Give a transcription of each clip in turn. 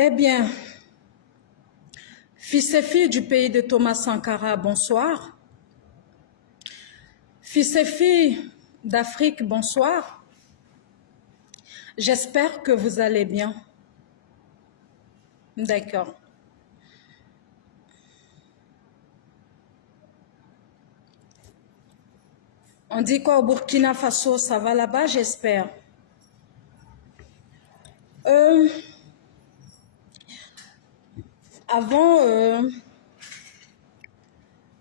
Eh bien, fils et filles du pays de Thomas Sankara, bonsoir. Fils et filles d'Afrique, bonsoir. J'espère que vous allez bien. D'accord. On dit quoi au Burkina Faso? Ça va là-bas, j'espère.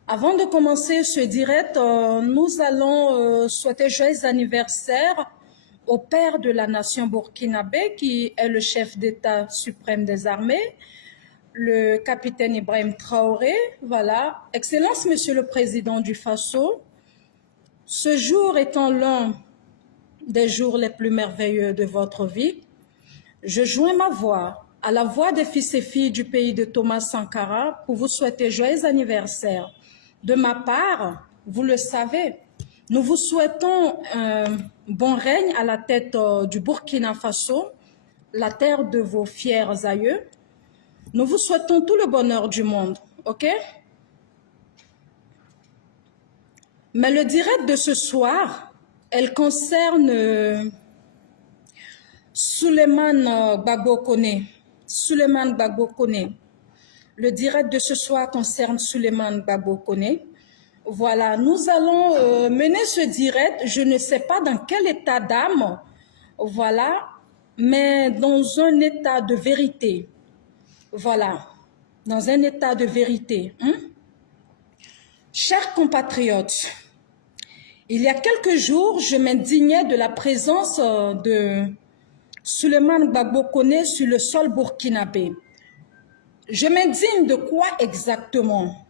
Avant de commencer ce direct, nous allons souhaiter joyeux anniversaire au père de la nation burkinabé, qui est le chef d'État suprême des armées, le capitaine Ibrahim Traoré. Voilà. Excellence, Monsieur le Président du Faso, ce jour étant l'un des jours les plus merveilleux de votre vie, je joins ma voix à la voix des fils et filles du pays de Thomas Sankara pour vous souhaiter joyeux anniversaire. De ma part, vous le savez, nous vous souhaitons un bon règne à la tête du Burkina Faso, la terre de vos fiers aïeux. Nous vous souhaitons tout le bonheur du monde, ok? Mais le direct de ce soir, elle concerne Souleymane Gbagbo Koné. Souleymane Gbagbo Koné. Le direct de ce soir concerne Souleymane Gbagbo Koné. Voilà, nous allons mener ce direct, je ne sais pas dans quel état d'âme, voilà, mais dans un état de vérité. Voilà, dans un état de vérité. Chers compatriotes, il y a quelques jours, je m'indignais de la présence de Souleymane Gbagbo Koné sur le sol burkinabé. Je m'indigne de quoi exactement?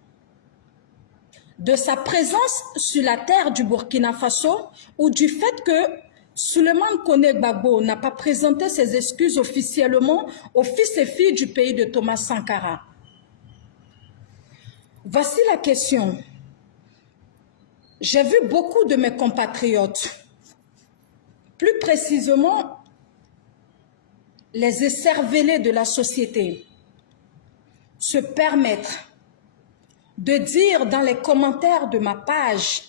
De sa présence sur la terre du Burkina Faso ou du fait que Souleymane Koné Gbagbo n'a pas présenté ses excuses officiellement aux fils et filles du pays de Thomas Sankara? Voici la question. J'ai vu beaucoup de mes compatriotes, plus précisément les écervelés de la société, se permettre de dire dans les commentaires de ma page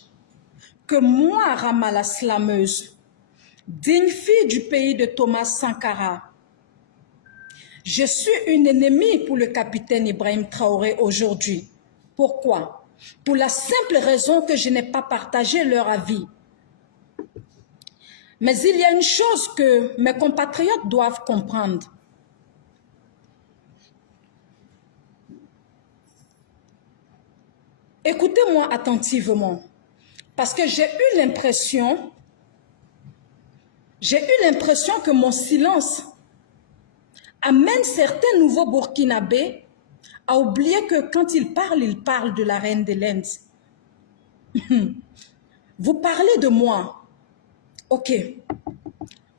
que moi, Rama la slameuse, digne fille du pays de Thomas Sankara, je suis une ennemie pour le capitaine Ibrahim Traoré aujourd'hui. Pourquoi? Pour la simple raison que je n'ai pas partagé leur avis. Mais il y a une chose que mes compatriotes doivent comprendre. Écoutez-moi attentivement, parce que j'ai eu l'impression que mon silence amène certains nouveaux Burkinabés à oublier que quand ils parlent de la reine de l'Inde. Vous parlez de moi, ok,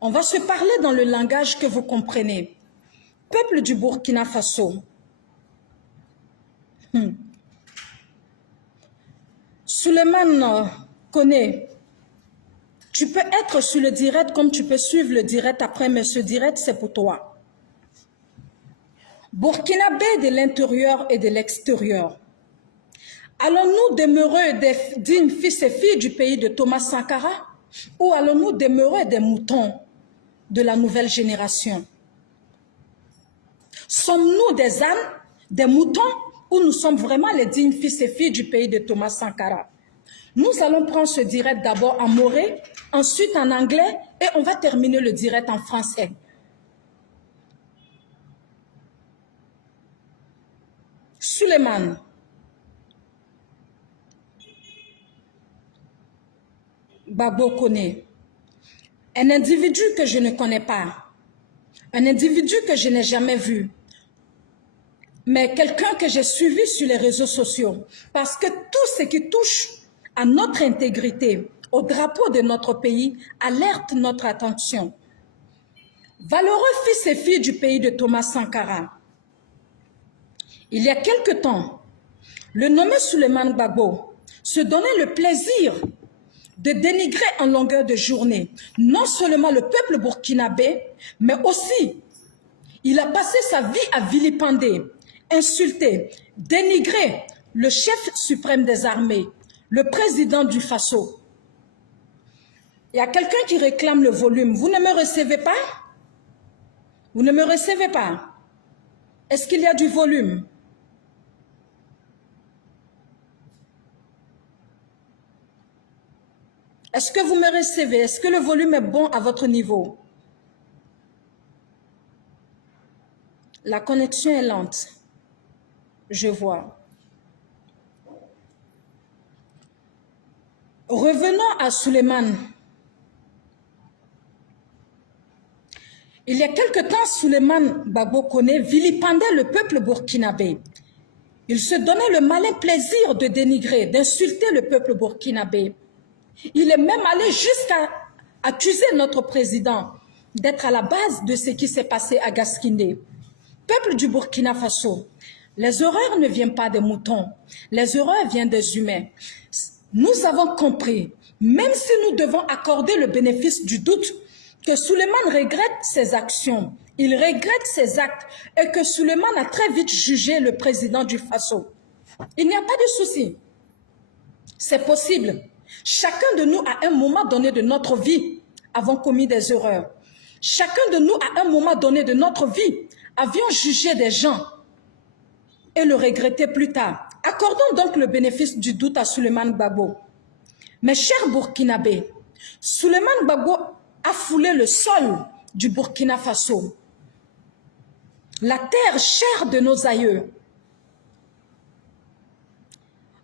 on va se parler dans le langage que vous comprenez. Peuple du Burkina Faso, Souleymane Koné, tu peux être sur le direct comme tu peux suivre le direct après, mais ce direct, c'est pour toi. Burkinabé de l'intérieur et de l'extérieur, allons-nous demeurer des dignes fils et filles du pays de Thomas Sankara ou allons-nous demeurer des moutons de la nouvelle génération? Sommes-nous des ânes, des moutons ou nous sommes vraiment les dignes fils et filles du pays de Thomas Sankara? Nous allons prendre ce direct d'abord en moré, ensuite en anglais et on va terminer le direct en français. Souleymane Gbagbo Koné, un individu que je ne connais pas, un individu que je n'ai jamais vu, mais quelqu'un que j'ai suivi sur les réseaux sociaux, parce que tout ce qui touche à notre intégrité, au drapeau de notre pays, alerte notre attention. Valeureux fils et filles du pays de Thomas Sankara, il y a quelque temps, le nommé Souleymane Gbagbo se donnait le plaisir de dénigrer en longueur de journée non seulement le peuple burkinabé, mais aussi Il a passé sa vie à vilipender, insulter, dénigrer le chef suprême des armées, le président du Faso. Il y a quelqu'un qui réclame le volume. Vous ne me recevez pas? Vous ne me recevez pas? Est-ce qu'il y a du volume? Est-ce que vous me recevez? Est-ce que le volume est bon à votre niveau? La connexion est lente. Je vois. Revenons à Souleymane. Il y a quelque temps, Souleymane Gbagbo Koné vilipendait le peuple burkinabé. Il se donnait le malin plaisir de dénigrer, d'insulter le peuple burkinabé. Il est même allé jusqu'à accuser notre président d'être à la base de ce qui s'est passé à Gaskindé. Peuple du Burkina Faso, les horreurs ne viennent pas des moutons, les horreurs viennent des humains. Nous avons compris, même si nous devons accorder le bénéfice du doute, que Souleymane regrette ses actions, il regrette ses actes et que Souleymane a très vite jugé le président du Faso. Il n'y a pas de souci. C'est possible. Chacun de nous, à un moment donné de notre vie, avons commis des erreurs. Chacun de nous, à un moment donné de notre vie, avions jugé des gens et le regretter plus tard. Accordons donc le bénéfice du doute à Souleymane Gbagbo. Mes chers Burkinabés, Souleymane Gbagbo a foulé le sol du Burkina Faso. La terre chère de nos aïeux.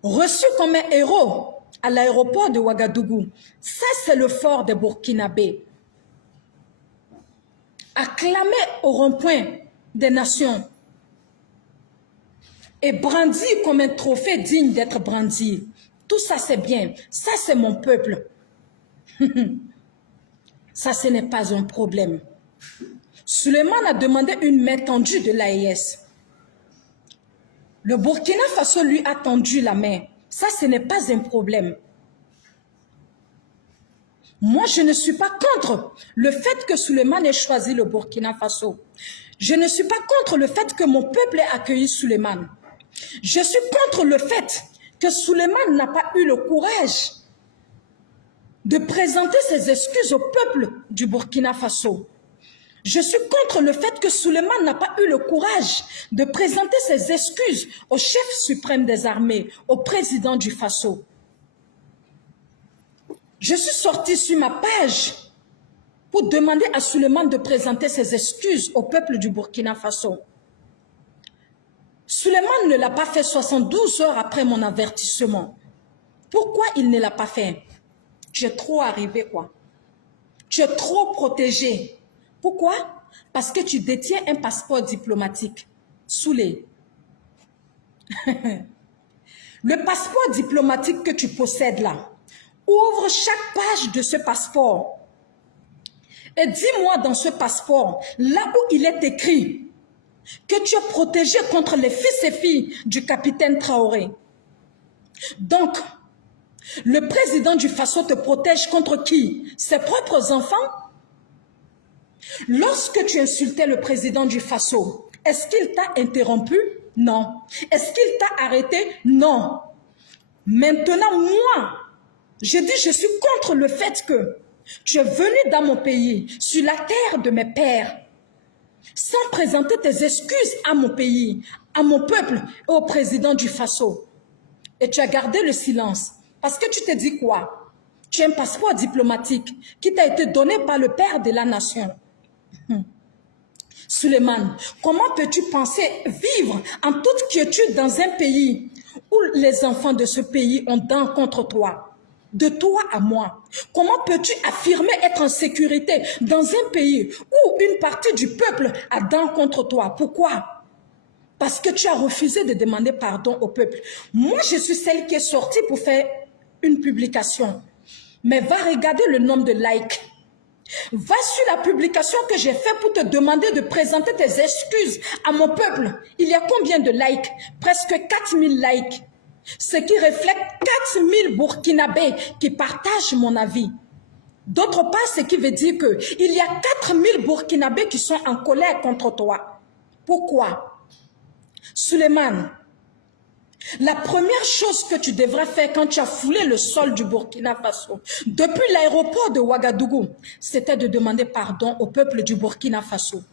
Reçu comme un héros à l'aéroport de Ouagadougou. Ça, c'est le fort des Burkinabés. Acclamé au rond-point des nations et brandi comme un trophée digne d'être brandi. Tout ça, c'est bien. Ça, c'est mon peuple. Ça, ce n'est pas un problème. Souleymane a demandé une main tendue de l'AES. Le Burkina Faso lui a tendu la main. Ça, ce n'est pas un problème. Moi, je ne suis pas contre le fait que Souleymane ait choisi le Burkina Faso. Je ne suis pas contre le fait que mon peuple ait accueilli Souleymane. Je suis contre le fait que Souleymane n'a pas eu le courage de présenter ses excuses au peuple du Burkina Faso. Je suis contre le fait que Souleymane n'a pas eu le courage de présenter ses excuses au chef suprême des armées, au président du Faso. Je suis sortie sur ma page pour demander à Souleymane de présenter ses excuses au peuple du Burkina Faso. Souleymane ne l'a pas fait 72 heures après mon avertissement. Pourquoi il ne l'a pas fait? Tu es trop arrivé, quoi. Tu es trop protégé. Pourquoi? Parce que tu détiens un passeport diplomatique. Soulé. Le passeport diplomatique que tu possèdes là, ouvre chaque page de ce passeport et dis-moi dans ce passeport, là où il est écrit que tu es protégé contre les fils et filles du capitaine Traoré. Donc, le président du Faso te protège contre qui? Ses propres enfants? Lorsque tu insultais le président du Faso, est-ce qu'il t'a interrompu? Non. Est-ce qu'il t'a arrêté? Non. Maintenant, moi, je dis, je suis contre le fait que tu es venu dans mon pays, sur la terre de mes pères, sans présenter tes excuses à mon pays, à mon peuple et au président du Faso. Et tu as gardé le silence. Parce que tu te dis quoi? Tu as un passeport diplomatique qui t'a été donné par le père de la nation. Souleymane, comment peux-tu penser vivre en toute quiétude dans un pays où les enfants de ce pays ont dents contre toi? De toi à moi. Comment peux-tu affirmer être en sécurité dans un pays où une partie du peuple a dents contre toi? Pourquoi? Parce que tu as refusé de demander pardon au peuple. Moi, je suis celle qui est sortie pour faire une publication. Mais va regarder le nombre de likes. Va sur la publication que j'ai faite pour te demander de présenter tes excuses à mon peuple. Il y a combien de likes? Presque 4000 likes. Ce qui reflète 4000 Burkinabés qui partagent mon avis. D'autre part, ce qui veut dire qu'il y a 4000 Burkinabés qui sont en colère contre toi. Pourquoi? Suleiman, la première chose que tu devrais faire quand tu as foulé le sol du Burkina Faso, depuis l'aéroport de Ouagadougou, c'était de demander pardon au peuple du Burkina Faso.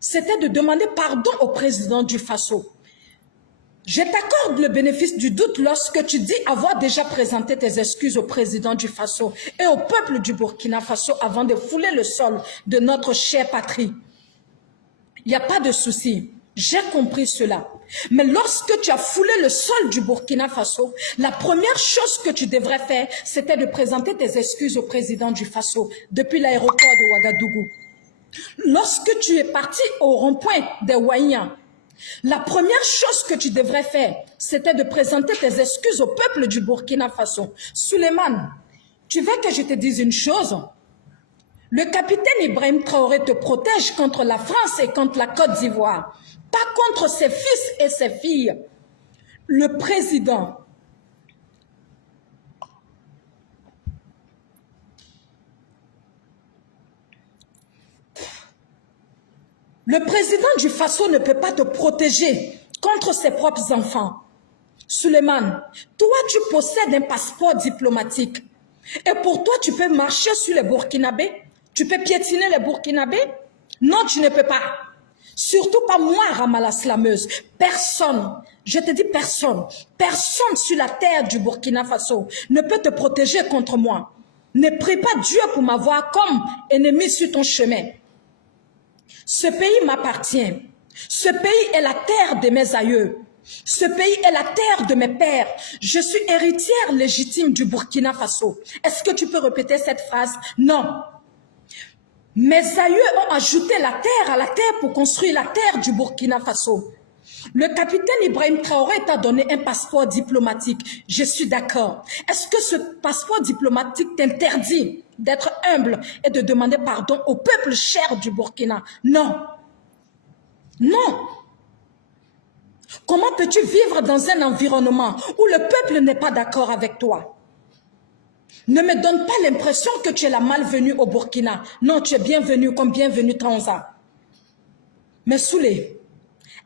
C'était de demander pardon au président du Faso. Je t'accorde le bénéfice du doute lorsque tu dis avoir déjà présenté tes excuses au président du Faso et au peuple du Burkina Faso avant de fouler le sol de notre chère patrie. Il n'y a pas de souci, j'ai compris cela. Mais lorsque tu as foulé le sol du Burkina Faso, la première chose que tu devrais faire, c'était de présenter tes excuses au président du Faso depuis l'aéroport de Ouagadougou. Lorsque tu es parti au rond-point des Ouaïens, la première chose que tu devrais faire, c'était de présenter tes excuses au peuple du Burkina Faso. Suleiman, tu veux que je te dise une chose? Le capitaine Ibrahim Traoré te protège contre la France et contre la Côte d'Ivoire, pas contre ses fils et ses filles. Le président du Faso ne peut pas te protéger contre ses propres enfants. Suleiman, toi tu possèdes un passeport diplomatique. Et pour toi, tu peux marcher sur les Burkinabés? Tu peux piétiner les Burkinabés? Non, tu ne peux pas. Surtout pas moi, Ramala Slameuse. Personne, je te dis personne, personne sur la terre du Burkina Faso ne peut te protéger contre moi. Ne prie pas Dieu pour m'avoir comme ennemi sur ton chemin. Ce pays m'appartient. Ce pays est la terre de mes aïeux. Ce pays est la terre de mes pères. Je suis héritière légitime du Burkina Faso. Est-ce que tu peux répéter cette phrase? Non. Mes aïeux ont ajouté la terre à la terre pour construire la terre du Burkina Faso. Le capitaine Ibrahim Traoré t'a donné un passeport diplomatique. Je suis d'accord. Est-ce que ce passeport diplomatique t'interdit d'être humble et de demander pardon au peuple cher du Burkina? Non. Non. Comment peux-tu vivre dans un environnement où le peuple n'est pas d'accord avec toi? Ne me donne pas l'impression que tu es la malvenue au Burkina. Non, tu es bienvenue comme bienvenue Tanza. Mais Soulé,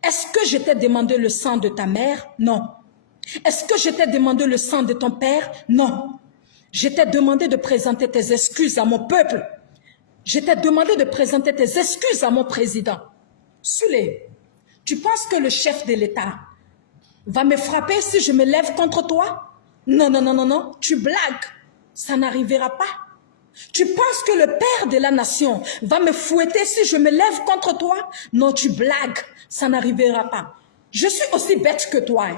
est-ce que je t'ai demandé le sang de ta mère? Non. Est-ce que je t'ai demandé le sang de ton père? Non. Je t'ai demandé de présenter tes excuses à mon peuple. Je t'ai demandé de présenter tes excuses à mon président. Soulé, tu penses que le chef de l'État va me frapper si je me lève contre toi? Non, non, non, non, non, tu blagues. Ça n'arrivera pas. Tu penses que le père de la nation va me fouetter si je me lève contre toi? Non, tu blagues. Ça n'arrivera pas. Je suis aussi bête que toi.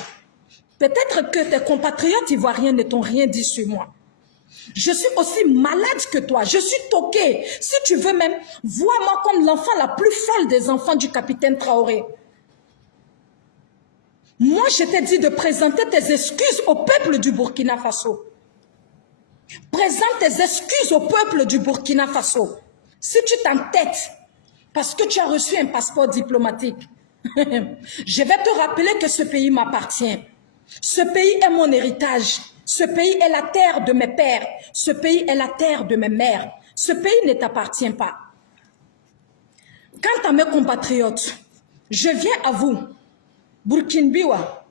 Peut-être que tes compatriotes ivoiriens ne t'ont rien dit sur moi. Je suis aussi malade que toi. Je suis toquée. Si tu veux même, vois-moi comme l'enfant la plus folle des enfants du capitaine Traoré. Moi, je t'ai dit de présenter tes excuses au peuple du Burkina Faso. Présente tes excuses au peuple du Burkina Faso. Si tu t'entêtes, parce que tu as reçu un passeport diplomatique, je vais te rappeler que ce pays m'appartient. Ce pays est mon héritage. Ce pays est la terre de mes pères. Ce pays est la terre de mes mères. Ce pays ne t'appartient pas. Quant à mes compatriotes, je viens à vous. Burkinbiwa.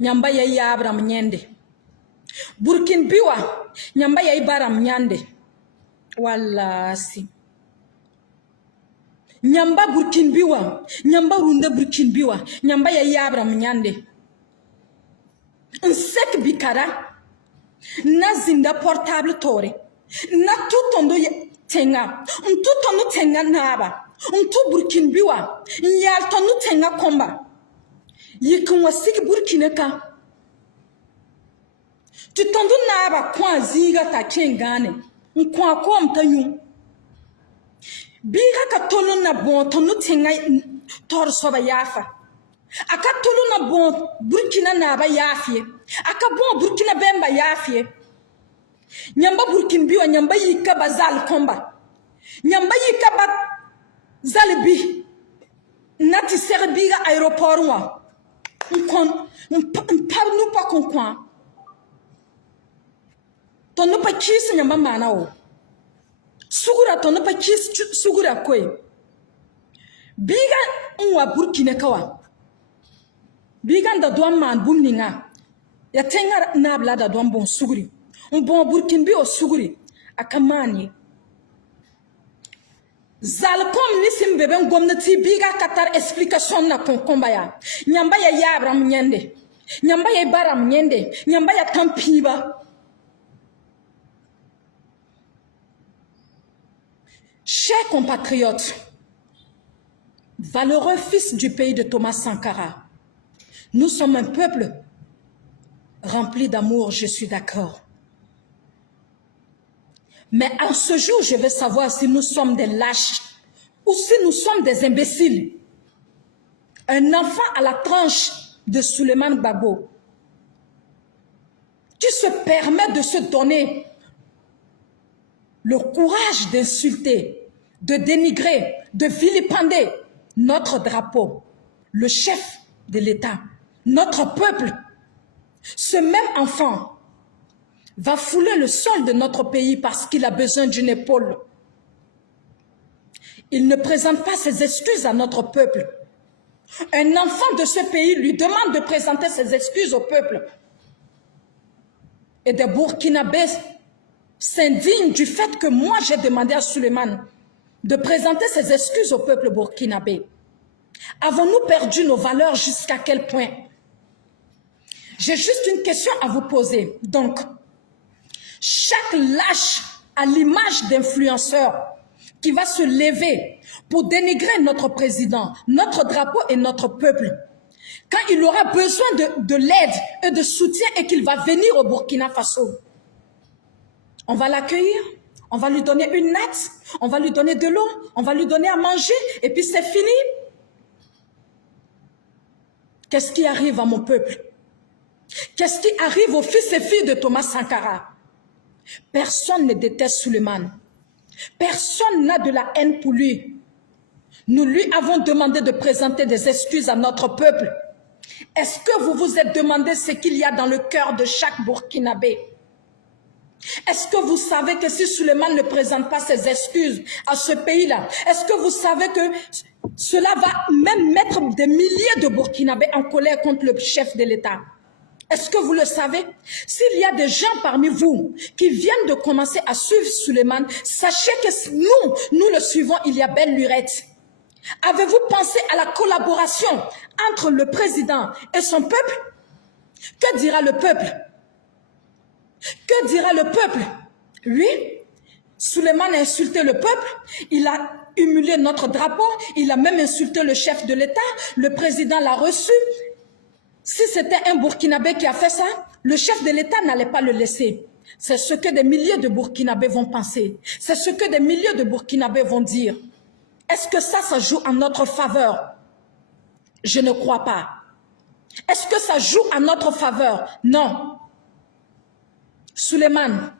Nyamba ya Abraham Nyende. Burkinbiwa. Nyamba ya Ibaram Nyande. Wallasi. Nyamba Burkinbiwa. Nyamba Runda Burkinbiwa. Nyamba ya Abraham Nyande. Nsek bikara. Na zinda portable tore. Na tutondo tenga. Tutondo tenga naba. Untu Burkinbiwa, nyalto nu tenga komba. Yikin wasiki Burkineka. Tutondu naba kwa ziga ta kengane. Nkwa kwa mtanyu. Biga ka tonu na bon tonu tenga tor soba yafa. Aka tonu na bon Burkina naba yafie. Aka bon Burkina bemba yafie. Nyamba Burkinbiwa nyamba yika bazal komba. Nyamba yika ba Zalibi nati serbiga aéroport wa nkon mpar nous pas qu'on ton ne pas qui se nyamba manao. Sugura ton ne pas qui sugura koi. Biga unwa Burkina kawa. Biga da doan man bumninga. Ya tenga nabla da doan bon suguri. Un bon Burkina bi o suguri. Akamani. Zalkom nisim beben gomnati biga katar explication na konkombaya. Nyamba ya yabram nyende. Nyamba ya baram nyende. Nyamba ya kampiba. Chers compatriotes, valeureux fils du pays de Thomas Sankara, nous sommes un peuple rempli d'amour, je suis d'accord. Mais en ce jour, je veux savoir si nous sommes des lâches ou si nous sommes des imbéciles. Un enfant à la tranche de Souleymane Gbagbo qui se permet de se donner le courage d'insulter, de dénigrer, de vilipender notre drapeau, le chef de l'État, notre peuple. Ce même enfant va fouler le sol de notre pays parce qu'il a besoin d'une épaule. Il ne présente pas ses excuses à notre peuple. Un enfant de ce pays lui demande de présenter ses excuses au peuple. Et des Burkinabés s'indignent du fait que moi j'ai demandé à Souleymane de présenter ses excuses au peuple burkinabé. Avons-nous perdu nos valeurs jusqu'à quel point? J'ai juste une question à vous poser. Donc, chaque lâche à l'image d'influenceur qui va se lever pour dénigrer notre président, notre drapeau et notre peuple, quand il aura besoin de l'aide et de soutien et qu'il va venir au Burkina Faso, on va l'accueillir, on va lui donner une natte, on va lui donner de l'eau, on va lui donner à manger et puis c'est fini. Qu'est-ce qui arrive à mon peuple? Qu'est-ce qui arrive aux fils et filles de Thomas Sankara? Personne ne déteste Souleymane. Personne n'a de la haine pour lui. Nous lui avons demandé de présenter des excuses à notre peuple. Est-ce que vous vous êtes demandé ce qu'il y a dans le cœur de chaque Burkinabé? Est-ce que vous savez que si Souleymane ne présente pas ses excuses à ce pays-là, est-ce que vous savez que cela va même mettre des milliers de Burkinabés en colère contre le chef de l'État? Est-ce que vous le savez? S'il y a des gens parmi vous qui viennent de commencer à suivre Souleymane, sachez que nous le suivons, il y a belle lurette. Avez-vous pensé à la collaboration entre le président et son peuple? Que dira le peuple? Que dira le peuple? Lui, Souleymane a insulté le peuple, il a humilié notre drapeau, il a même insulté le chef de l'État, le président l'a reçu. Si c'était un Burkinabé qui a fait ça, le chef de l'État n'allait pas le laisser. C'est ce que des milliers de Burkinabés vont penser. C'est ce que des milliers de Burkinabés vont dire. Est-ce que ça joue en notre faveur? Je ne crois pas. Est-ce que ça joue en notre faveur? Non. Souleymane,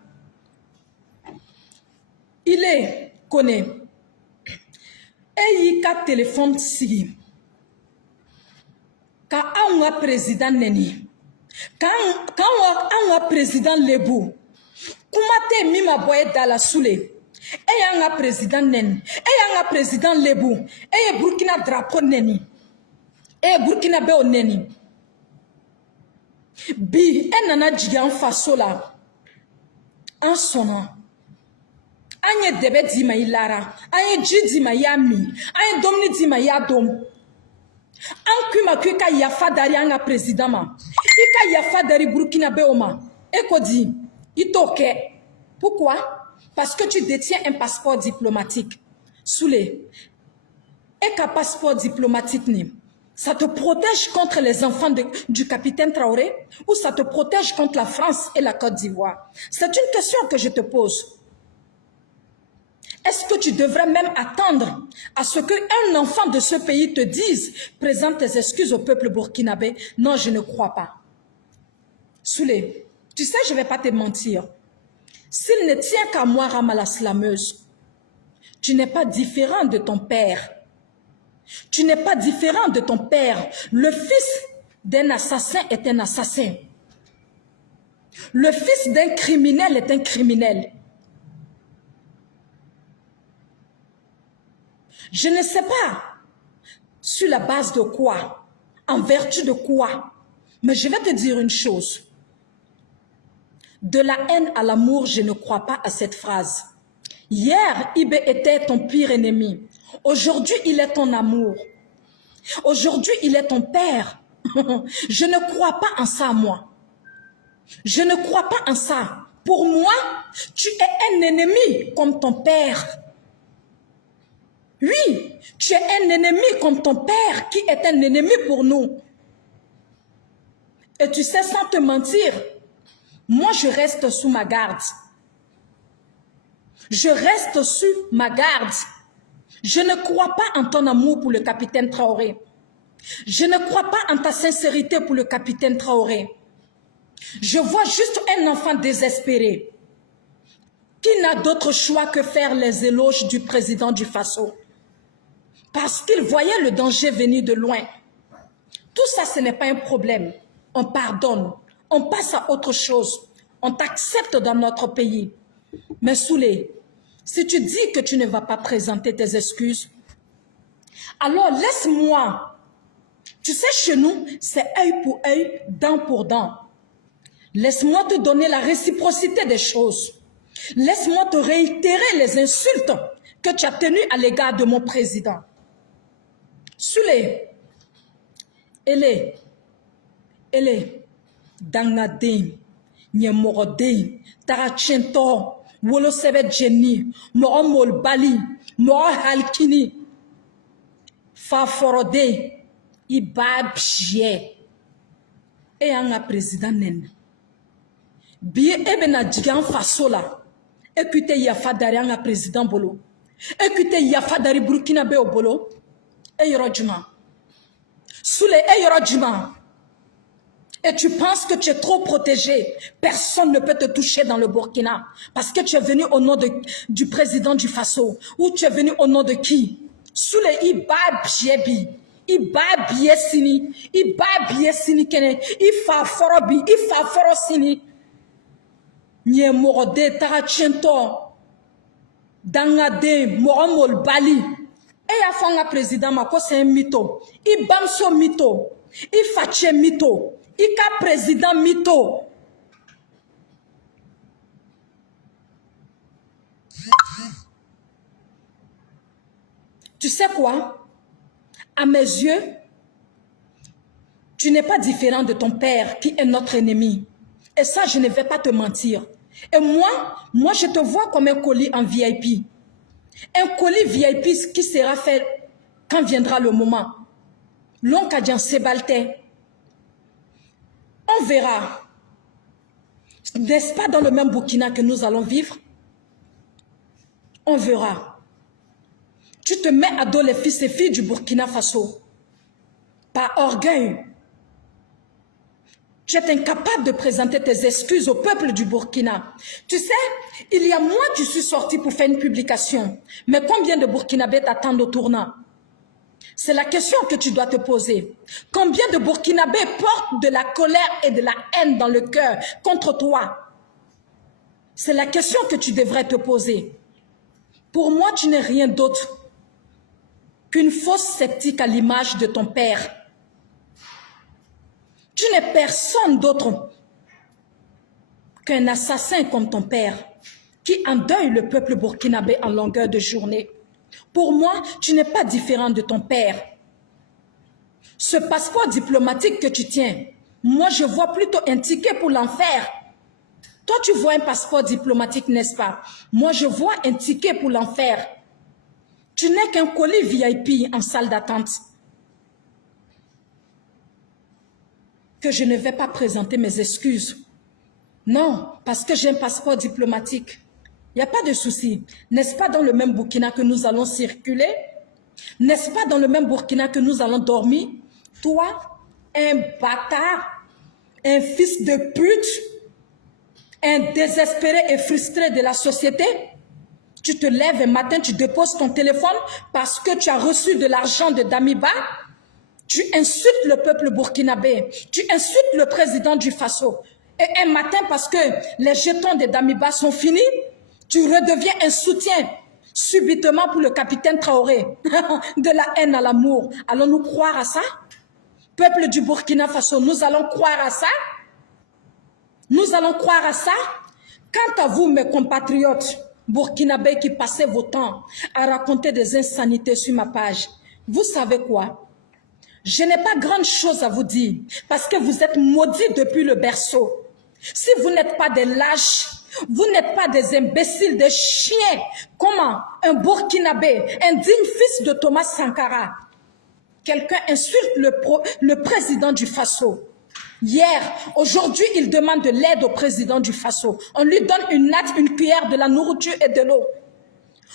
il est connu. Et il a téléphone si. Quand on a président Neni, quand on a président Lebou, comment te mima boye dans la soule? Et on a président Neni, et on a président Lebou, et Burkina drapeau Neni, et Burkina Béo Neni. Bi, et nana djigan faso la. En sonnant, anye debe di ma ilara, anye ji di ma yami, anye domni di ma yadom. An kuma ka yafa dari anga président ma, ika yafa dari Burkina Béoma. Eko di, itoke. Pourquoi? Parce que tu détiens un passeport diplomatique. Soulé, eka passeport diplomatique ni. Ça te protège contre les enfants du capitaine Traoré ou ça te protège contre la France et la Côte d'Ivoire? C'est une question que je te pose. Est-ce que tu devrais même attendre à ce qu'un enfant de ce pays te dise « Présente tes excuses au peuple burkinabé » Non, je ne crois pas. Soulé, tu sais, je ne vais pas te mentir. S'il ne tient qu'à moi, Rama la slameuse, tu n'es pas différent de ton père. Tu n'es pas différent de ton père. Le fils d'un assassin est un assassin. Le fils d'un criminel est un criminel. Je ne sais pas sur la base de quoi, en vertu de quoi, mais je vais te dire une chose. De la haine à l'amour, je ne crois pas à cette phrase. Hier, Ibé était ton pire ennemi. Aujourd'hui, il est ton amour. Aujourd'hui, il est ton père. Je ne crois pas en ça, moi. Je ne crois pas en ça. Pour moi, tu es un ennemi comme ton père. Oui, tu es un ennemi comme ton père qui est un ennemi pour nous. Et tu sais, sans te mentir, moi je reste sous ma garde. Je reste sous ma garde. Je ne crois pas en ton amour pour le capitaine Traoré. Je ne crois pas en ta sincérité pour le capitaine Traoré. Je vois juste un enfant désespéré qui n'a d'autre choix que faire les éloges du président du Faso. Parce qu'il voyait le danger venir de loin. Tout ça, ce n'est pas un problème. On pardonne, on passe à autre chose. On t'accepte dans notre pays. Mais Soulé, si tu dis que tu ne vas pas présenter tes excuses, alors laisse-moi. Tu sais, chez nous, c'est œil pour œil, dent pour dent. Laisse-moi te donner la réciprocité des choses. Laisse-moi te réitérer les insultes que tu as tenues à l'égard de mon président. Soulé, ele, dangaden, nyemoroden, tarachento, wolo sebe jenny, moro bali, moro halkini, faforode, ibabje, et un président nen. Bien ebena digan fasola, et puis te yafa dari un président bolo, et puis te yafa dari Burkina Be au bolo, et yorodjuma. Soulé, et yorodjuma. Et tu penses que tu es trop protégé. Personne ne peut te toucher dans le Burkina. Parce que tu es venu au nom du président du Faso. Ou tu es venu au nom de qui? Soulé, iba biebi. Iba biesini. Iba biesini kene. Ifa forobi. Ifa forosini. Nye morode tarachiento. Dangade moromol bali. Et ya fanga président mako c'est un mytho. Ibamso mytho. Ifache mytho. Ika président mytho. Tu sais quoi? À mes yeux, tu n'es pas différent de ton père qui est notre ennemi. Et ça, je ne vais pas te mentir. Et moi je te vois comme un colis en VIP. Un colis VIP qui sera fait quand viendra le moment. L'oncle Adjan Sebalte. On verra. N'est-ce pas dans le même Burkina que nous allons vivre? On verra. Tu te mets à dos les fils et filles du Burkina Faso. Par orgueil. Tu es incapable de présenter tes excuses au peuple du Burkina. Tu sais, il y a mois, tu suis sorti pour faire une publication. Mais combien de Burkinabés t'attendent au tournant? C'est la question que tu dois te poser. Combien de Burkinabés portent de la colère et de la haine dans le cœur contre toi? C'est la question que tu devrais te poser. Pour moi, tu n'es rien d'autre qu'une fausse sceptique à l'image de ton père. Tu n'es personne d'autre qu'un assassin comme ton père qui endeuille le peuple burkinabé en longueur de journée. Pour moi, tu n'es pas différent de ton père. Ce passeport diplomatique que tu tiens, moi je vois plutôt un ticket pour l'enfer. Toi tu vois un passeport diplomatique, n'est-ce pas? Moi je vois un ticket pour l'enfer. Tu n'es qu'un colis VIP en salle d'attente. Que je ne vais pas présenter mes excuses. Non, parce que j'ai un passeport diplomatique. Il n'y a pas de souci. N'est-ce pas dans le même Burkina que nous allons circuler? N'est-ce pas dans le même Burkina que nous allons dormir? Toi, un bâtard, un fils de pute, un désespéré et frustré de la société, tu te lèves un matin, tu déposes ton téléphone parce que tu as reçu de l'argent de Damiba. Tu insultes le peuple burkinabé, tu insultes le président du Faso. Et un matin, parce que les jetons de Damiba sont finis, tu redeviens un soutien subitement pour le capitaine Traoré. De la haine à l'amour. Allons-nous croire à ça? Peuple du Burkina Faso, nous allons croire à ça? Nous allons croire à ça? Quant à vous, mes compatriotes burkinabés qui passez vos temps à raconter des insanités sur ma page, vous savez quoi? Je n'ai pas grande chose à vous dire parce que vous êtes maudits depuis le berceau. Si vous n'êtes pas des lâches, vous n'êtes pas des imbéciles, des chiens. Comment un Burkinabé, un digne fils de Thomas Sankara, quelqu'un insulte le président du Faso. Hier, aujourd'hui, il demande de l'aide au président du Faso. On lui donne une natte, une cuillère, de la nourriture et de l'eau.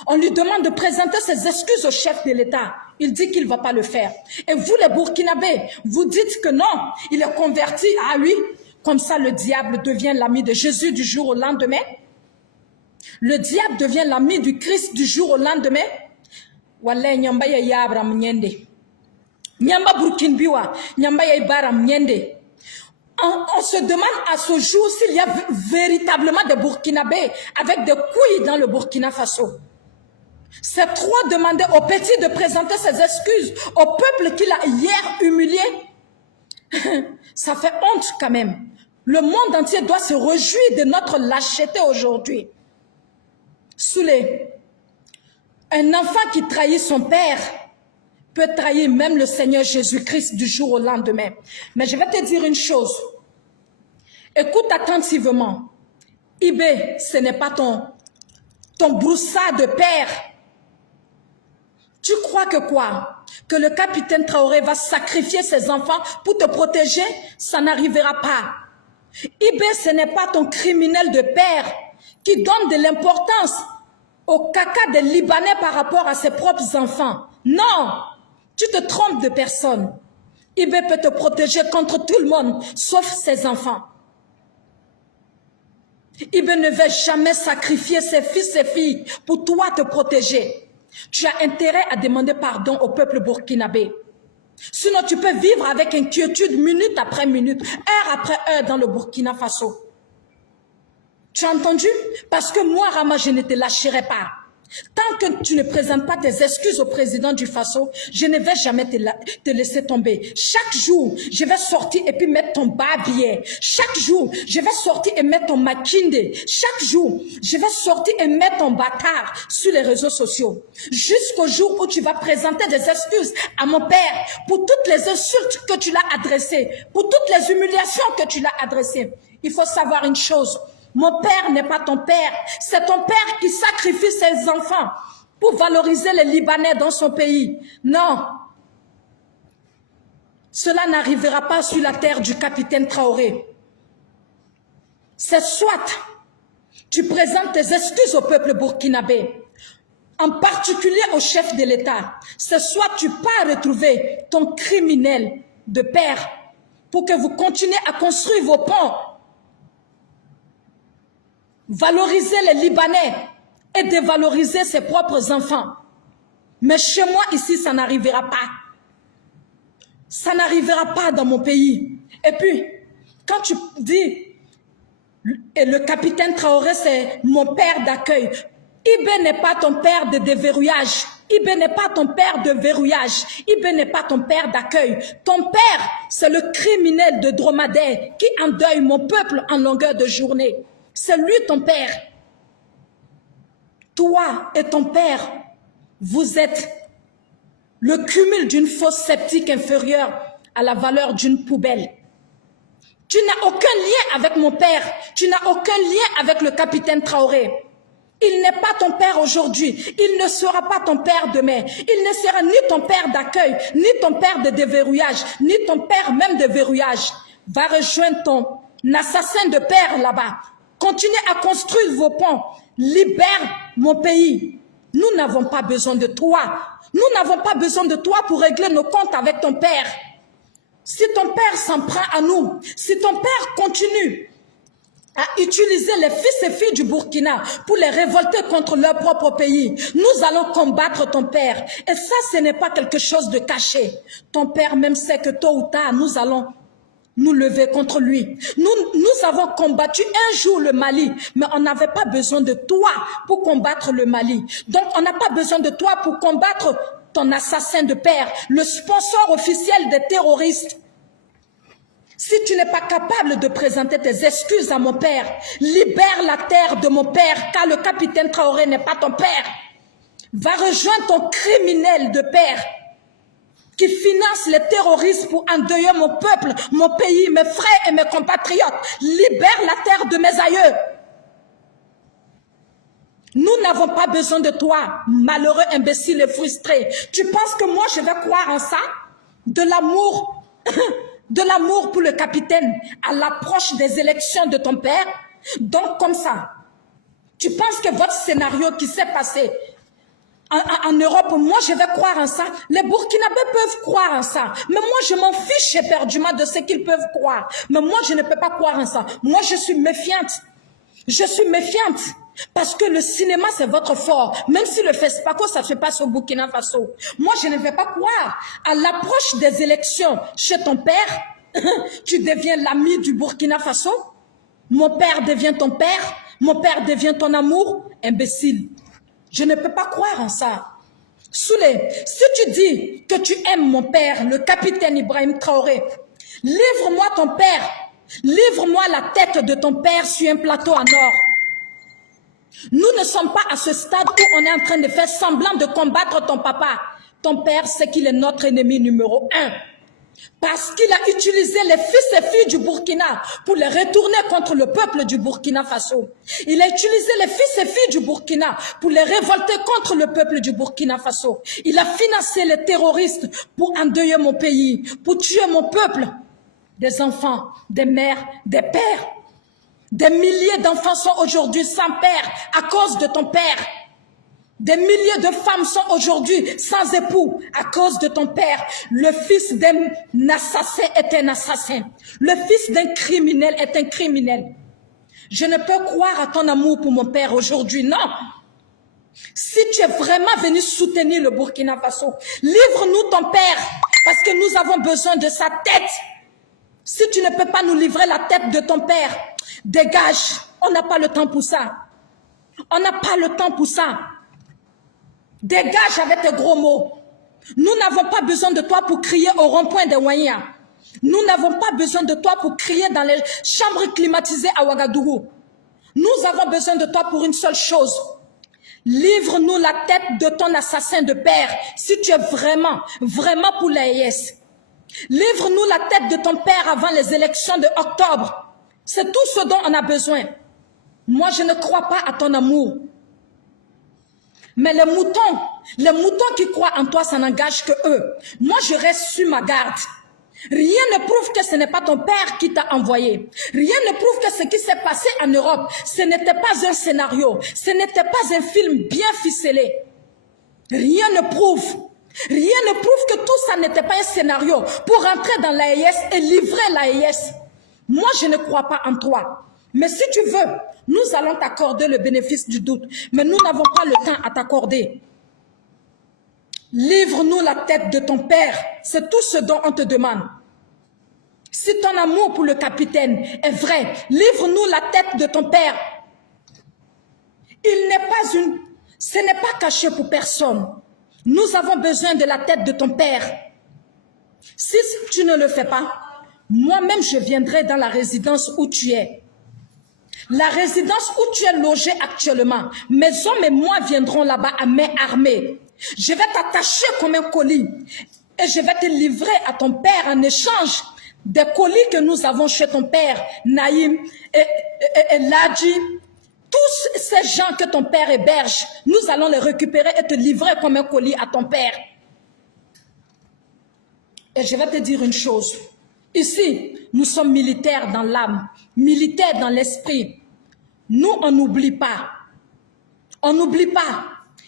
On lui demande de présenter ses excuses au chef de l'État. Il dit qu'il ne va pas le faire. Et vous, les Burkinabés, vous dites que non, il est converti. Ah oui, comme ça le diable devient l'ami de Jésus du jour au lendemain. Le diable devient l'ami du Christ du jour au lendemain. Wallah, nyamba ya yabra mnyende. Nyamba Burkinbiwa, nyamba ya ibara mnyende. On se demande à ce jour s'il y a véritablement des Burkinabés avec des couilles dans le Burkina Faso. C'est trop demander au petit de présenter ses excuses au peuple qu'il a hier humilié. Ça fait honte quand même. Le monde entier doit se réjouir de notre lâcheté aujourd'hui. Soulé, un enfant qui trahit son père peut trahir même le Seigneur Jésus-Christ du jour au lendemain. Mais je vais te dire une chose. Écoute attentivement. Ibé, ce n'est pas ton broussard de père. Tu crois que quoi? Que le capitaine Traoré va sacrifier ses enfants pour te protéger? Ça n'arrivera pas. Ibé, ce n'est pas ton criminel de père qui donne de l'importance au caca des Libanais par rapport à ses propres enfants. Non, tu te trompes de personne. Ibé peut te protéger contre tout le monde, sauf ses enfants. Ibé ne veut jamais sacrifier ses fils et filles pour toi te protéger. Tu as intérêt à demander pardon au peuple burkinabé. Sinon, tu peux vivre avec inquiétude minute après minute, heure après heure dans le Burkina Faso. Tu as entendu? Parce que moi, Rama, je ne te lâcherai pas. Tant que tu ne présentes pas tes excuses au président du Faso, je ne vais jamais te laisser tomber. Chaque jour, je vais sortir et puis mettre ton babier. Chaque jour, je vais sortir et mettre ton makinde. Chaque jour, je vais sortir et mettre ton bâtard sur les réseaux sociaux. Jusqu'au jour où tu vas présenter des excuses à mon père pour toutes les insultes que tu l'as adressées, pour toutes les humiliations que tu l'as adressées. Il faut savoir une chose. Mon père n'est pas ton père. C'est ton père qui sacrifie ses enfants pour valoriser les Libanais dans son pays. Non. Cela n'arrivera pas sur la terre du capitaine Traoré. C'est soit tu présentes tes excuses au peuple burkinabé, en particulier au chef de l'État. C'est soit tu pars retrouver ton criminel de père pour que vous continuez à construire vos ponts. Valoriser les Libanais et dévaloriser ses propres enfants. Mais chez moi, ici, ça n'arrivera pas. Ça n'arrivera pas dans mon pays. Et puis, quand tu dis, et le capitaine Traoré, c'est mon père d'accueil. Ibé n'est pas ton père de déverrouillage. Ibé n'est pas ton père de verrouillage. Ibé n'est pas ton père d'accueil. Ton père, c'est le criminel de dromadaire qui endeuille mon peuple en longueur de journée. C'est lui ton père. Toi et ton père, vous êtes le cumul d'une fosse septique inférieure à la valeur d'une poubelle. Tu n'as aucun lien avec mon père. Tu n'as aucun lien avec le capitaine Traoré. Il n'est pas ton père aujourd'hui. Il ne sera pas ton père demain. Il ne sera ni ton père d'accueil, ni ton père de déverrouillage, ni ton père même de verrouillage. Va rejoindre ton assassin de père là-bas. Continuez à construire vos ponts. Libère mon pays. Nous n'avons pas besoin de toi. Nous n'avons pas besoin de toi pour régler nos comptes avec ton père. Si ton père s'en prend à nous, si ton père continue à utiliser les fils et filles du Burkina pour les révolter contre leur propre pays, nous allons combattre ton père. Et ça, ce n'est pas quelque chose de caché. Ton père même sait que tôt ou tard, nous allons nous lever contre lui. Nous avons combattu un jour le Mali, mais on n'avait pas besoin de toi pour combattre le Mali. Donc, on n'a pas besoin de toi pour combattre ton assassin de père, le sponsor officiel des terroristes. Si tu n'es pas capable de présenter tes excuses à mon père, libère la terre de mon père, car le capitaine Traoré n'est pas ton père. Va rejoindre ton criminel de père qui finance les terroristes pour endeuiller mon peuple, mon pays, mes frères et mes compatriotes. Libère la terre de mes aïeux. Nous n'avons pas besoin de toi, malheureux imbécile et frustré. Tu penses que moi je vais croire en ça? De l'amour de l'amour pour le capitaine à l'approche des élections de ton père? Donc comme ça, tu penses que votre scénario qui s'est passé en Europe, moi je vais croire en ça? Les Burkinabés peuvent croire en ça, mais moi je m'en fiche éperdument de ce qu'ils peuvent croire. Mais moi je ne peux pas croire en ça. Moi je suis méfiante. Je suis méfiante. Parce que le cinéma, c'est votre fort. Même si le FESPACO, ça se passe au Burkina Faso. Moi, je ne vais pas croire. À l'approche des élections chez ton père, tu deviens l'ami du Burkina Faso. Mon père devient ton père. Mon père devient ton amour. Imbécile. Je ne peux pas croire en ça. Soulé, si tu dis que tu aimes mon père, le capitaine Ibrahim Traoré, livre-moi ton père. Livre-moi la tête de ton père sur un plateau en or. Nous ne sommes pas à ce stade où on est en train de faire semblant de combattre ton papa. Ton père sait qu'il est notre ennemi numéro 1. Parce qu'il a utilisé les fils et filles du Burkina pour les retourner contre le peuple du Burkina Faso. Il a utilisé les fils et filles du Burkina pour les révolter contre le peuple du Burkina Faso. Il a financé les terroristes pour endeuiller mon pays, pour tuer mon peuple. Des enfants, des mères, des pères. Des milliers d'enfants sont aujourd'hui sans père à cause de ton père. Des milliers de femmes sont aujourd'hui sans époux à cause de ton père. Le fils d'un assassin est un assassin. Le fils d'un criminel est un criminel. Je ne peux croire à ton amour pour mon père aujourd'hui, non. Si tu es vraiment venu soutenir le Burkina Faso, livre-nous ton père parce que nous avons besoin de sa tête. Si tu ne peux pas nous livrer la tête de ton père, dégage. On n'a pas le temps pour ça. On n'a pas le temps pour ça. Dégage avec tes gros mots. Nous n'avons pas besoin de toi pour crier au rond-point des Ouania. Nous n'avons pas besoin de toi pour crier dans les chambres climatisées à Ouagadougou. Nous avons besoin de toi pour une seule chose. Livre-nous la tête de ton assassin de père si tu es vraiment pour l'AES. Livre-nous la tête de ton père avant les élections de octobre. C'est tout ce dont on a besoin. Moi, je ne crois pas à ton amour. Mais les moutons qui croient en toi, ça n'engage que eux. Moi, je reste sur ma garde. Rien ne prouve que ce n'est pas ton père qui t'a envoyé. Rien ne prouve que ce qui s'est passé en Europe, ce n'était pas un scénario. Ce n'était pas un film bien ficelé. Rien ne prouve que tout ça n'était pas un scénario pour rentrer dans l'AES et livrer l'AES. Moi, je ne crois pas en toi. Mais si tu veux, nous allons t'accorder le bénéfice du doute. Mais nous n'avons pas le temps à t'accorder. Livre-nous la tête de ton père. C'est tout ce dont on te demande. Si ton amour pour le capitaine est vrai, livre-nous la tête de ton père. Ce n'est pas caché pour personne. Nous avons besoin de la tête de ton père. Si tu ne le fais pas, moi-même je viendrai dans la résidence où tu es. La résidence où tu es logé actuellement. Mes hommes et moi viendrons là-bas à main armée. Je vais t'attacher comme un colis et je vais te livrer à ton père en échange des colis que nous avons chez ton père, Naïm et Ladji. Tous ces gens que ton père héberge, nous allons les récupérer et te livrer comme un colis à ton père. Et je vais te dire une chose. Ici, nous sommes militaires dans l'âme, militaires dans l'esprit. Nous, on n'oublie pas. On n'oublie pas.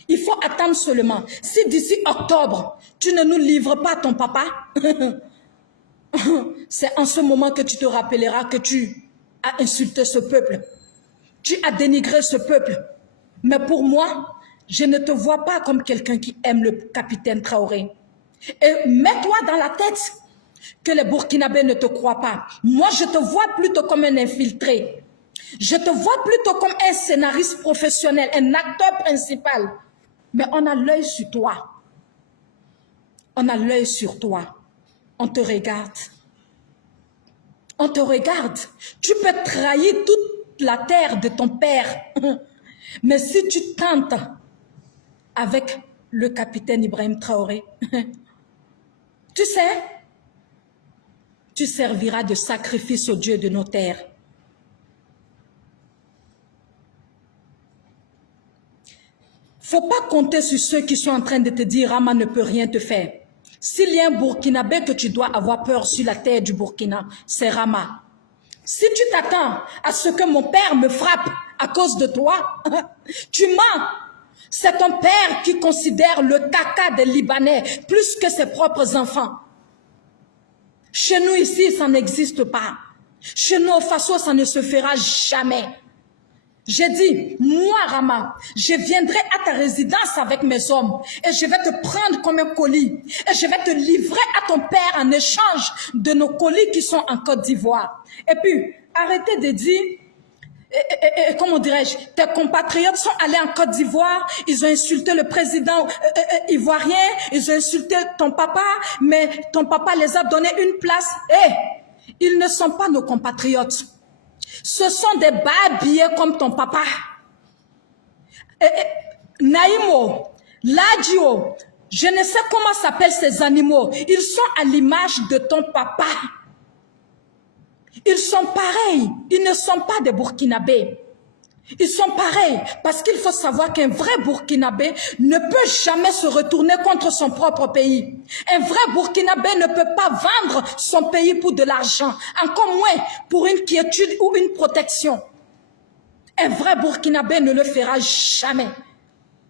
Il faut attendre seulement. Si d'ici octobre, tu ne nous livres pas ton papa, c'est en ce moment que tu te rappelleras que tu as insulté ce peuple. Tu as dénigré ce peuple. Mais pour moi, je ne te vois pas comme quelqu'un qui aime le capitaine Traoré. Et mets-toi dans la tête que les Burkinabés ne te croient pas. Moi, je te vois plutôt comme un infiltré. Je te vois plutôt comme un scénariste professionnel, un acteur principal. Mais on a l'œil sur toi. On a l'œil sur toi. On te regarde. On te regarde. Tu peux trahir toute la terre de ton père. Mais si tu tentes avec le capitaine Ibrahim Traoré, tu sais, tu serviras de sacrifice au Dieu de nos terres. Faut pas compter sur ceux qui sont en train de te dire Rama ne peut rien te faire. S'il y a un Burkinabé que tu dois avoir peur sur la terre du Burkina, c'est Rama. Si tu t'attends à ce que mon père me frappe à cause de toi, tu mens. C'est ton père qui considère le caca des Libanais plus que ses propres enfants. Chez nous ici, ça n'existe pas. Chez nous, au Faso, ça ne se fera jamais. J'ai dit, moi, Rama, je viendrai à ta résidence avec mes hommes et je vais te prendre comme un colis et je vais te livrer à ton père en échange de nos colis qui sont en Côte d'Ivoire. Et puis, arrêtez de dire, comment dirais-je, tes compatriotes sont allés en Côte d'Ivoire, ils ont insulté le président ivoirien, ils ont insulté ton papa, mais ton papa les a donné une place. Ils ne sont pas nos compatriotes. Ce sont des babillés comme ton papa. Naïmo, Ladio, je ne sais comment s'appellent ces animaux. Ils sont à l'image de ton papa. Ils sont pareils. Ils ne sont pas des Burkinabés. Ils sont pareils parce qu'il faut savoir qu'un vrai Burkinabé ne peut jamais se retourner contre son propre pays. Un vrai Burkinabé ne peut pas vendre son pays pour de l'argent, encore moins pour une quiétude ou une protection. Un vrai Burkinabé ne le fera jamais.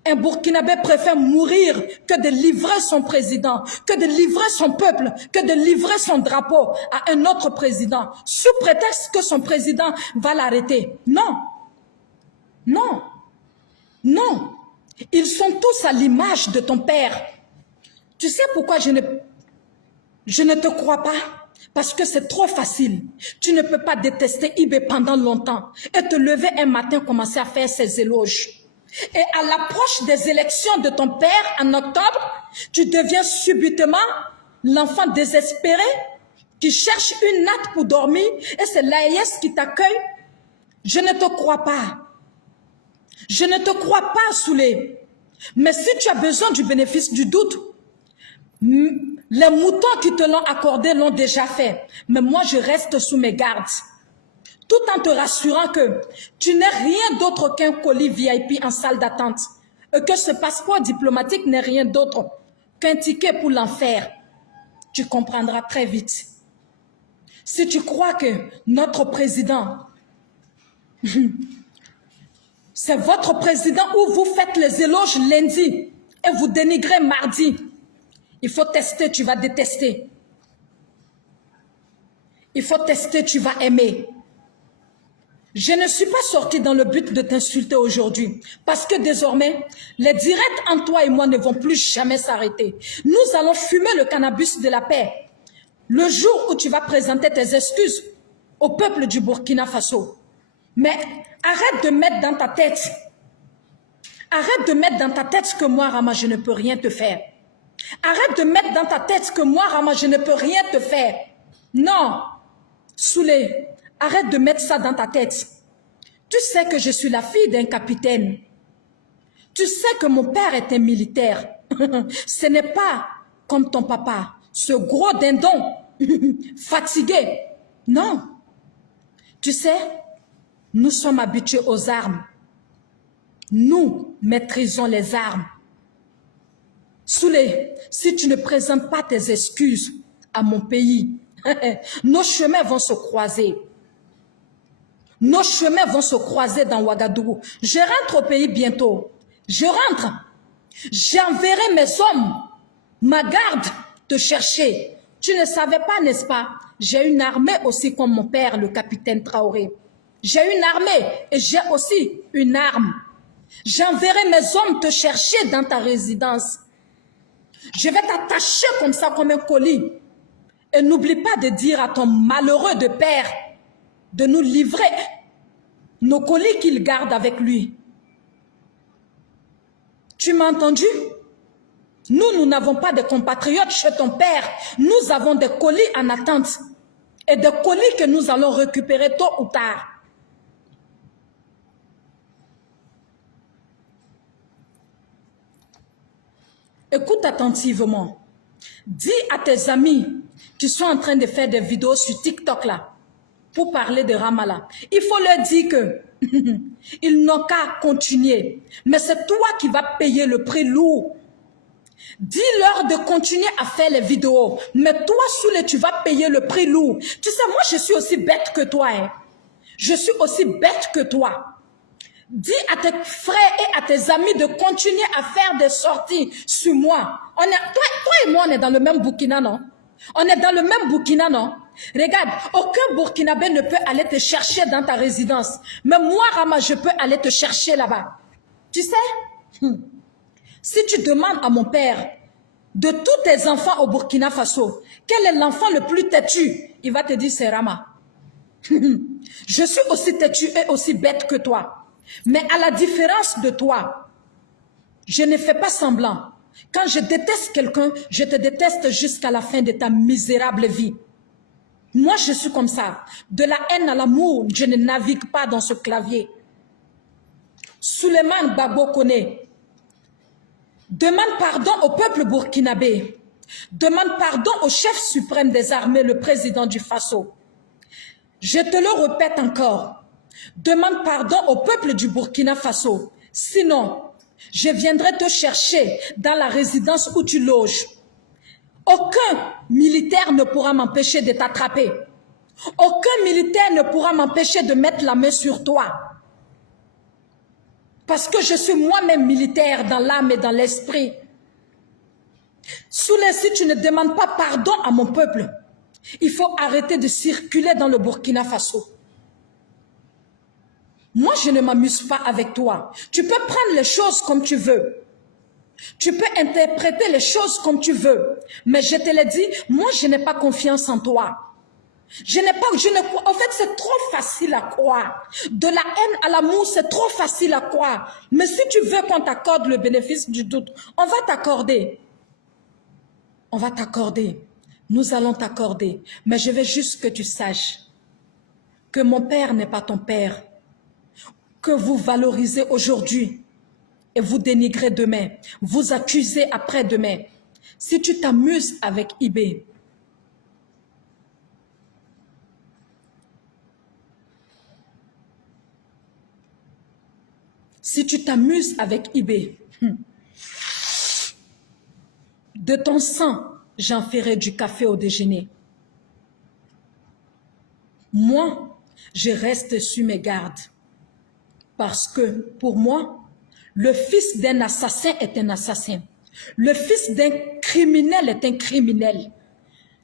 Un Burkinabé préfère mourir que de livrer son président, que de livrer son peuple, que de livrer son drapeau à un autre président, sous prétexte que son président va l'arrêter. Non. Non, non, ils sont tous à l'image de ton père. Tu sais pourquoi je ne te crois pas? Parce que c'est trop facile. Tu ne peux pas détester Ibé pendant longtemps et te lever un matin commencer à faire ses éloges. Et à l'approche des élections de ton père en octobre, tu deviens subitement l'enfant désespéré qui cherche une natte pour dormir et c'est l'AES qui t'accueille. Je ne te crois pas. Je ne te crois pas, Soulé. Mais si tu as besoin du bénéfice du doute, les moutons qui te l'ont accordé l'ont déjà fait. Mais moi, je reste sous mes gardes. Tout en te rassurant que tu n'es rien d'autre qu'un colis VIP en salle d'attente. Et que ce passeport diplomatique n'est rien d'autre qu'un ticket pour l'enfer. Tu comprendras très vite. Si tu crois que notre président... C'est votre président où vous faites les éloges lundi et vous dénigrez mardi. Il faut tester, tu vas détester. Il faut tester, tu vas aimer. Je ne suis pas sortie dans le but de t'insulter aujourd'hui parce que désormais, les directs entre toi et moi ne vont plus jamais s'arrêter. Nous allons fumer le cannabis de la paix. Le jour où tu vas présenter tes excuses au peuple du Burkina Faso. Mais arrête de mettre dans ta tête. Arrête de mettre dans ta tête que moi, Rama, je ne peux rien te faire. Arrête de mettre dans ta tête que moi, Rama, je ne peux rien te faire. Non. Soulé, arrête de mettre ça dans ta tête. Tu sais que je suis la fille d'un capitaine. Tu sais que mon père est un militaire. Ce n'est pas comme ton papa, ce gros dindon, fatigué. Non. Tu sais, nous sommes habitués aux armes. Nous maîtrisons les armes. Soulé, si tu ne présentes pas tes excuses à mon pays, nos chemins vont se croiser. Nos chemins vont se croiser dans Ouagadougou. Je rentre au pays bientôt. Je rentre. J'enverrai mes hommes, ma garde, te chercher. Tu ne savais pas, n'est-ce pas? J'ai une armée aussi comme mon père, le capitaine Traoré. J'ai une armée et j'ai aussi une arme. J'enverrai mes hommes te chercher dans ta résidence. Je vais t'attacher comme ça, comme un colis. Et n'oublie pas de dire à ton malheureux de père de nous livrer nos colis qu'il garde avec lui. Tu m'as entendu? Nous n'avons pas de compatriotes chez ton père. Nous avons des colis en attente. Et des colis que nous allons récupérer tôt ou tard. Écoute attentivement. Dis à tes amis qui sont en train de faire des vidéos sur TikTok là, pour parler de Ramallah. Il faut leur dire que ils n'ont qu'à continuer. Mais c'est toi qui vas payer le prix lourd. Dis-leur de continuer à faire les vidéos. Mais toi, Soulé, tu vas payer le prix lourd. Tu sais, moi, je suis aussi bête que toi. Hein. Je suis aussi bête que toi. Dis à tes frères et à tes amis de continuer à faire des sorties sur moi. Toi et moi, on est dans le même Burkina, non? On est dans le même Burkina, non? Regarde, aucun Burkinabé ne peut aller te chercher dans ta résidence. Mais moi, Rama, je peux aller te chercher là-bas. Tu sais? Si tu demandes à mon père, de tous tes enfants au Burkina Faso, quel est l'enfant le plus têtu? Il va te dire, c'est Rama. Je suis aussi têtu et aussi bête que toi. Mais à la différence de toi, je ne fais pas semblant. Quand je déteste quelqu'un, je te déteste jusqu'à la fin de ta misérable vie. Moi, je suis comme ça. De la haine à l'amour, je ne navigue pas dans ce clavier. Souleymane Gbagbo Koné, demande pardon au peuple burkinabé. Demande pardon au chef suprême des armées, le président du Faso. Je te le répète encore. Demande pardon au peuple du Burkina Faso. Sinon, je viendrai te chercher dans la résidence où tu loges. Aucun militaire ne pourra m'empêcher de t'attraper. Aucun militaire ne pourra m'empêcher de mettre la main sur toi. Parce que je suis moi-même militaire dans l'âme et dans l'esprit. Soulé, si tu ne demandes pas pardon à mon peuple, il faut arrêter de circuler dans le Burkina Faso. Moi, je ne m'amuse pas avec toi. Tu peux prendre les choses comme tu veux. Tu peux interpréter les choses comme tu veux. Mais je te l'ai dit, moi, je n'ai pas confiance en toi. En fait, c'est trop facile à croire. De la haine à l'amour, c'est trop facile à croire. Mais si tu veux qu'on t'accorde le bénéfice du doute, on va t'accorder. On va t'accorder. Nous allons t'accorder. Mais je veux juste que tu saches que mon père n'est pas ton père. Que vous valorisez aujourd'hui et vous dénigrez demain, vous accusez après-demain. Si tu t'amuses avec Ibé, si tu t'amuses avec Ibé, de ton sang, j'en ferai du café au déjeuner. Moi, je reste sur mes gardes. Parce que, pour moi, le fils d'un assassin est un assassin. Le fils d'un criminel est un criminel.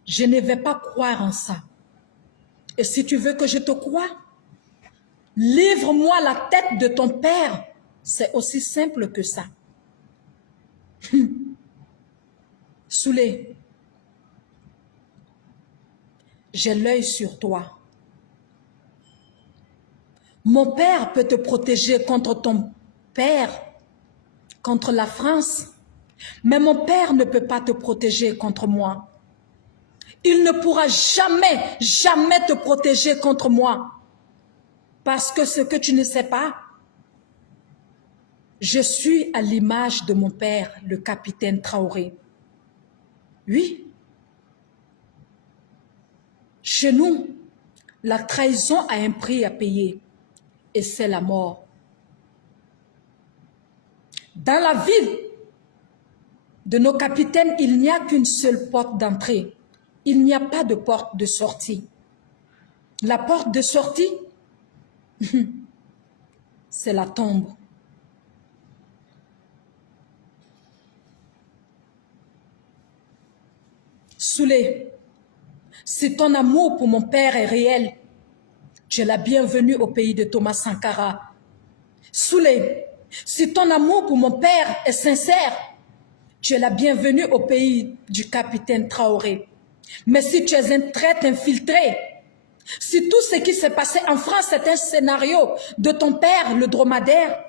Je ne vais pas croire en ça. Et si tu veux que je te croie, livre-moi la tête de ton père. C'est aussi simple que ça. Soulé, j'ai l'œil sur toi. Mon père peut te protéger contre ton père, contre la France, mais mon père ne peut pas te protéger contre moi. Il ne pourra jamais, jamais te protéger contre moi. Parce que ce que tu ne sais pas, je suis à l'image de mon père, le capitaine Traoré. Oui. Chez nous, la trahison a un prix à payer. Et c'est la mort. Dans la vie de nos capitaines, il n'y a qu'une seule porte d'entrée. Il n'y a pas de porte de sortie. La porte de sortie, c'est la tombe. Soulé, si ton amour pour mon père est réel, tu es la bienvenue au pays de Thomas Sankara. Soulé, si ton amour pour mon père est sincère, tu es la bienvenue au pays du capitaine Traoré. Mais si tu es un traître infiltré, si tout ce qui s'est passé en France est un scénario de ton père, le dromadaire,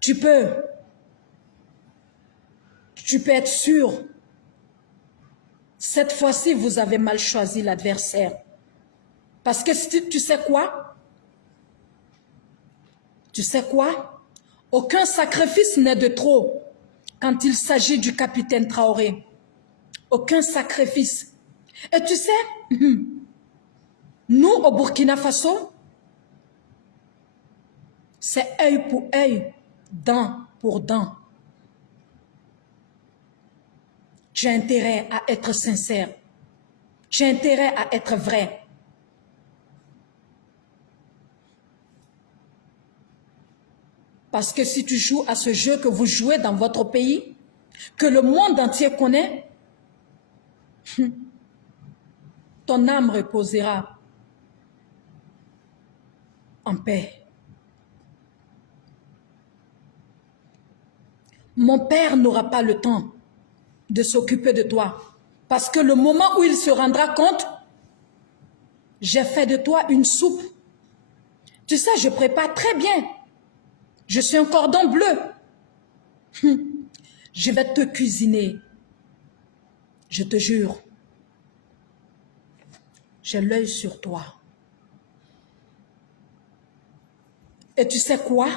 tu peux être sûr, cette fois-ci, vous avez mal choisi l'adversaire. Parce que tu sais quoi? Tu sais quoi? Aucun sacrifice n'est de trop quand il s'agit du capitaine Traoré. Aucun sacrifice. Et tu sais, nous, au Burkina Faso, c'est œil pour œil, dent pour dent. Tu as intérêt à être sincère. Tu as intérêt à être vrai. Parce que si tu joues à ce jeu que vous jouez dans votre pays, que le monde entier connaît, ton âme reposera en paix. Mon père n'aura pas le temps de s'occuper de toi. Parce que le moment où il se rendra compte, j'ai fait de toi une soupe. Tu sais, je prépare très bien. Je suis un cordon bleu. Je vais te cuisiner. Je te jure. J'ai l'œil sur toi. Et tu sais quoi?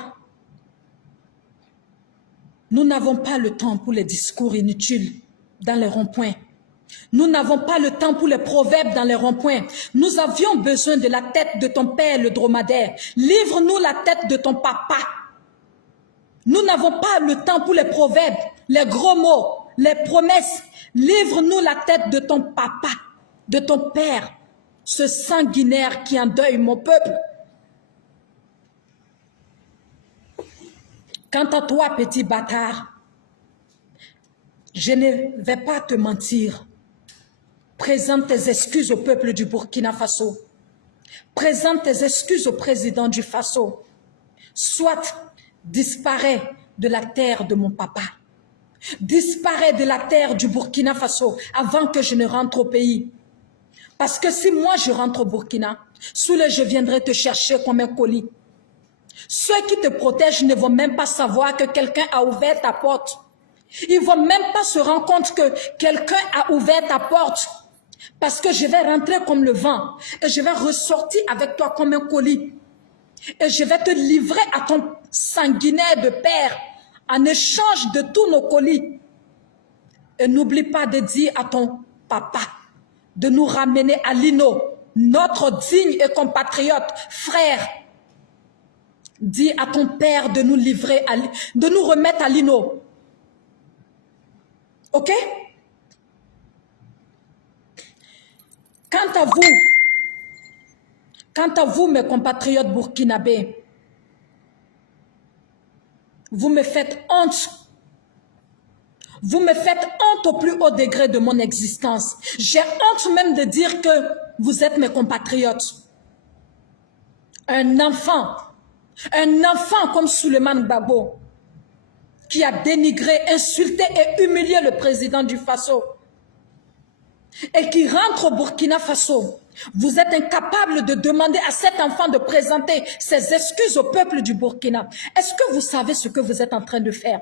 Nous n'avons pas le temps pour les discours inutiles dans les ronds-points. Nous n'avons pas le temps pour les proverbes dans les ronds-points. Nous avions besoin de la tête de ton père, le dromadaire. Livre-nous la tête de ton papa. Nous n'avons pas le temps pour les proverbes, les gros mots, les promesses. Livre-nous la tête de ton papa, de ton père, ce sanguinaire qui endeuille mon peuple. Quant à toi, petit bâtard, je ne vais pas te mentir. Présente tes excuses au peuple du Burkina Faso. Présente tes excuses au président du Faso. Soit disparaît de la terre de mon papa. Disparaît de la terre du Burkina Faso avant que je ne rentre au pays. Parce que si moi je rentre au Burkina, Soulé, je viendrai te chercher comme un colis. Ceux qui te protègent ne vont même pas savoir que quelqu'un a ouvert ta porte. Ils ne vont même pas se rendre compte que quelqu'un a ouvert ta porte. Parce que je vais rentrer comme le vent et je vais ressortir avec toi comme un colis. Et je vais te livrer à ton sanguinaire de père en échange de tous nos colis. Et n'oublie pas de dire à ton papa de nous ramener à Lino, notre digne et compatriote frère. Dis à ton père de nous livrer, de nous remettre à Lino. Ok? Quant à vous, mes compatriotes burkinabés, vous me faites honte. Vous me faites honte au plus haut degré de mon existence. J'ai honte même de dire que vous êtes mes compatriotes. Un enfant comme Souleymane Gbagbo, qui a dénigré, insulté et humilié le président du Faso, et qui rentre au Burkina Faso, vous êtes incapable de demander à cet enfant de présenter ses excuses au peuple du Burkina. Est-ce que vous savez ce que vous êtes en train de faire?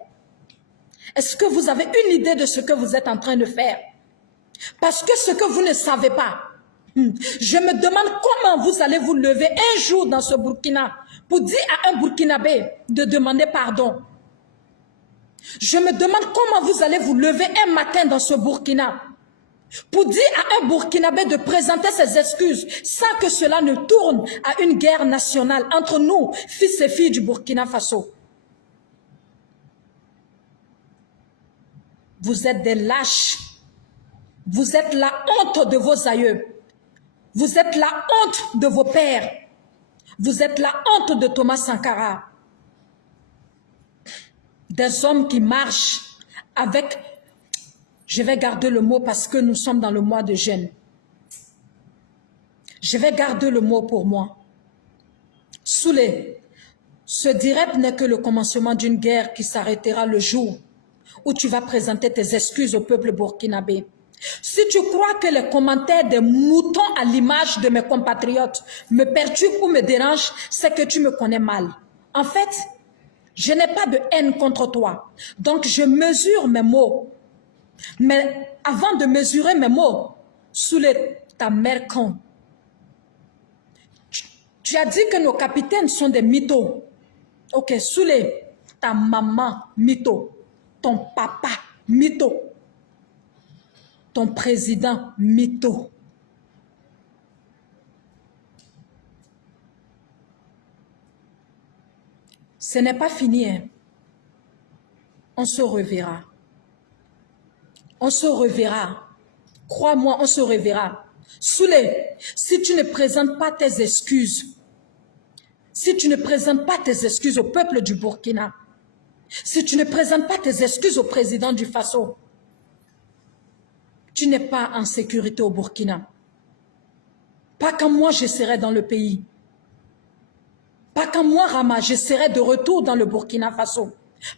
Est-ce que vous avez une idée de ce que vous êtes en train de faire? Parce que ce que vous ne savez pas, je me demande comment vous allez vous lever un jour dans ce Burkina pour dire à un Burkinabé de demander pardon. Je me demande comment vous allez vous lever un matin dans ce Burkina pour dire à un Burkinabé de présenter ses excuses sans que cela ne tourne à une guerre nationale entre nous, fils et filles du Burkina Faso. Vous êtes des lâches. Vous êtes la honte de vos aïeux. Vous êtes la honte de vos pères. Vous êtes la honte de Thomas Sankara. Des hommes qui marchent avec... Je vais garder le mot parce que nous sommes dans le mois de jeûne. Je vais garder le mot pour moi. Soulé, ce direct n'est que le commencement d'une guerre qui s'arrêtera le jour où tu vas présenter tes excuses au peuple burkinabé. Si tu crois que les commentaires des moutons à l'image de mes compatriotes me perturbent ou me dérangent, c'est que tu me connais mal. En fait, je n'ai pas de haine contre toi. Donc, je mesure mes mots. Mais avant de mesurer mes mots, Soulé, ta mère con. Tu as dit que nos capitaines sont des mythos. Ok, Soulé, ta maman, mytho. Ton papa, mytho. Ton président, mytho. Ce n'est pas fini, hein. On se reverra. On se reverra. Crois-moi, on se reverra. Soulé, si tu ne présentes pas tes excuses, si tu ne présentes pas tes excuses au peuple du Burkina, si tu ne présentes pas tes excuses au président du Faso, tu n'es pas en sécurité au Burkina. Pas quand moi je serai dans le pays. Pas quand moi, Rama, je serai de retour dans le Burkina Faso.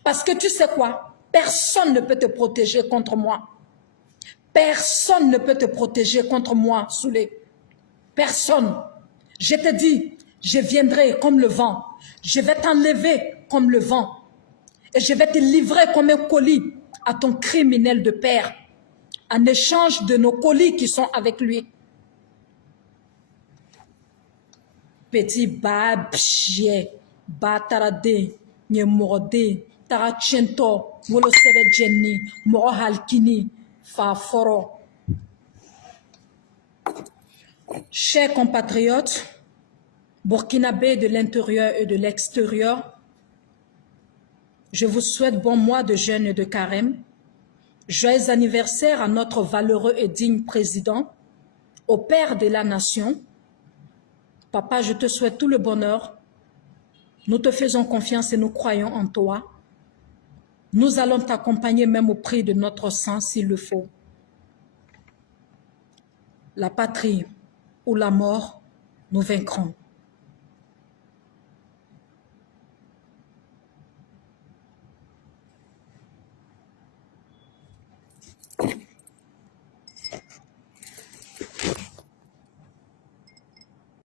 Parce que tu sais quoi? Personne ne peut te protéger contre moi. Personne ne peut te protéger contre moi, Soulé. Personne. Je te dis, je viendrai comme le vent. Je vais t'enlever comme le vent. Et je vais te livrer comme un colis à ton criminel de père. En échange de nos colis qui sont avec lui. Petit babje, batarade, nyemorde, tarachento, wolo sebe jenny, moro halkini, fa foro. Chers compatriotes, burkinabés de l'intérieur et de l'extérieur, je vous souhaite bon mois de jeûne et de carême. Joyeux anniversaire à notre valeureux et digne président, au père de la nation. Papa, je te souhaite tout le bonheur. Nous te faisons confiance et nous croyons en toi. Nous allons t'accompagner même au prix de notre sang s'il le faut. La patrie ou la mort, nous vaincrons.